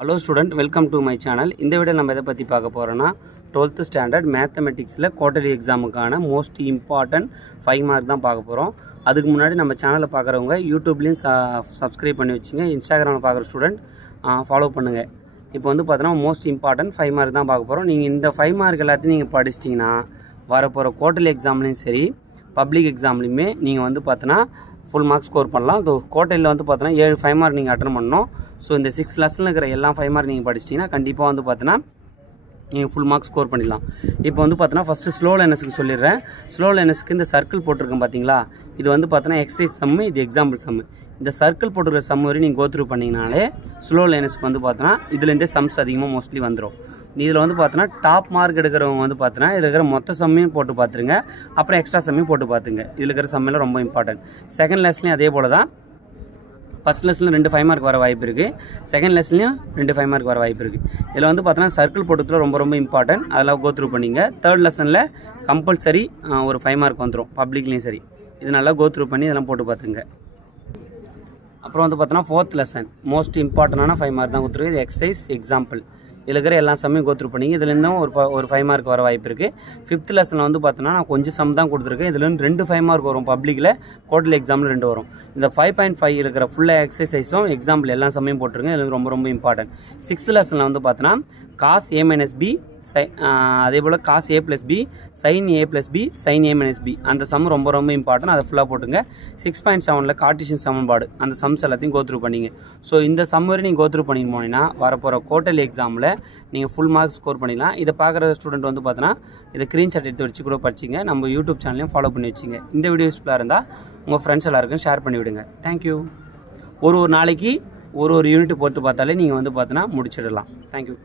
Hello student, welcome to my channel. இந்த video நம்ம எதை பத்தி பார்க்க போறோம்னா 12th standard mathematicsல quarterly examக்கான most important 5 mark தான் பார்க்க போறோம். அதுக்கு முன்னாடி நம்ம சேனலை பார்க்கறவங்க YouTubeலயும் subscribe பண்ணி வச்சுங்க. Instagramல பார்க்குற ஸ்டூடண்ட் ஃபாலோ பண்ணுங்க. இப்போ வந்து பார்த்தா most important 5 மார்க் தான் பார்க்க போறோம். நீங்க இந்த 5 மார்க் எல்லாத்தையும் நீங்க படிச்சிட்டீங்கன்னா வர போற quarterly examலயும் சரி பப்ளிக் எக்ஸாம்லயுமே நீங்க வந்து பார்த்தா full mark score பண்ணலாம். quarterly வந்து பார்த்தா 7 5 மார்க் நீங்க அட்டெண்ட் பண்ணனும். So இந்த 6 லெசன்ல இருக்கிற எல்லா 5 மார்க் நீங்க படிச்சிட்டீங்கன்னா கண்டிப்பா வந்து பார்த்தா நீங்க full mark score பண்ணிடலாம். இப்போ வந்து பார்த்தா ஃபர்ஸ்ட் ஸ்லோ லேர்னர்ஸ்க்கு சொல்லிறேன். ஸ்லோ லேர்னர்ஸ்க்கு இந்த சர்க்கிள் போட்டுருக்கேன் பாத்தீங்களா? இது வந்து பார்த்தா எக்ஸர்சைஸ் சம், இது எக்ஸாம்பிள் சம். இந்த சர்க்கிள் போட்டுருக்கிற சம் வரை நீங்க கோ த்ரூ பண்ணீங்கனாலே ஸ்லோ லேர்னர்ஸ்க்கு வந்து பார்த்தா இதுல இருந்தே சம்ஸ் அதிகமா மோஸ்ட்லி வந்துரும். இதுல வந்து பார்த்தா டாப் மார்க் எடுக்கிறவங்க வந்து பார்த்தா இதுல இருக்கிற மொத்த சம்மையும் போட்டு பாத்துருங்க. அப்புறம் எக்ஸ்ட்ரா சம்மையும் போட்டு பாத்துங்க. இதுல இருக்கிற சம் எல்லாம் ரொம்ப இம்பார்ட்டன்ட். செகண்ட் லெசன்லயும் அதே போல தான். ஃபர்ஸ்ட் லெசன்ல 2 5 மார்க் வர வாய்ப்பு இருக்கு. செகண்ட் லெசன்லயும் 2 5 மார்க் வர வாய்ப்பு இருக்கு. இதுல வந்து பார்த்தா சர்க்கிள் போட்டுறதுல ரொம்ப இம்பார்ட்டன்ட். அதெல்லாம் கோ த்ரூ பண்ணீங்க. தேர்ட் லெசன்ல கம்பல்சரி ஒரு 5 மார்க் வந்துரும். பப்ளிக்லயும் சரி. இது நல்லா கோ த்ரூ பண்ணி இதெல்லாம் போட்டு பாத்துங்க. அப்புறம் வந்து பார்த்தா ஃபோர்த் லெசன் மோஸ்ட் இம்பார்ட்டன்டான 5 மார்க் தான் கொடுத்துருக்கு. இது எக்ஸசைஸ் எக்ஸாம்பிள். இதுல இருக்கிற எல்லா சம்மையும் கோ த்ரூ பண்ணீங்க. இதுல இருந்தும் ஒரு 5 மார்க் வர வாய்ப்பு இருக்கு. 5th லெசன்ல வந்து பார்த்தோன்னா நான் கொஞ்சம் சம் தான் கொடுத்துருக்கேன். இதுல இருந்து 2 5 மார்க் வரும். பப்ளிக்ல குவார்டர்லி எக்ஸாம்ல 2 வரும். இந்த 5.5 இருக்கிற ஃபுல்லா எக்ஸசைஸும் எக்ஸாம்பிள் எல்லா சம்மையும் போட்டுருங்க. இது ரொம்ப இம்பார்ட்டன்ட். 6th லெசன்ல வந்து பார்த்தோன்னா cos a minus b அதே போல cos a plus b sin a plus b sin a minus b அந்த சம் ரொம்ப இம்பார்ட்டன்ட். அதை ஃபுல்லா போட்டுங்க. 6.7ல கார்ட்டீசியன் சமன்பாடு அந்த சம்ஸ் எல்லாத்தையும் கோ த்ரூ பண்ணீங்க. ஸோ இந்த சம் வரை நீங்க கோ த்ரூ பண்ணி போனீங்கன்னா வரப்போற குவார்டர்லி எக்ஸாம்ல நீங்க ஃபுல் மார்க் ஸ்கோர் பண்ணிடலாம். இதை பார்க்குற ஸ்டூடெண்ட் வந்து பார்த்தோன்னா இதை ஸ்கிரீன்ஷாட் எடுத்து வச்சு கூட படிச்சிங்க. நம்ம யூடியூப் சேனலையும் ஃபாலோ பண்ணி வச்சுங்க. இந்த வீடியோ யூஸ்ஃபுல்லாக இருந்தால் உங்கள் ஃப்ரெண்ட்ஸ் எல்லாருக்கும் ஷேர் பண்ணி விடுங்க. தேங்க்யூ. ஒரு நாளைக்கு ஒரு யூனிட் போட்டு பார்த்தாலே நீங்கள் வந்து பார்த்தோன்னா முடிச்சிடலாம். தேங்க்யூ.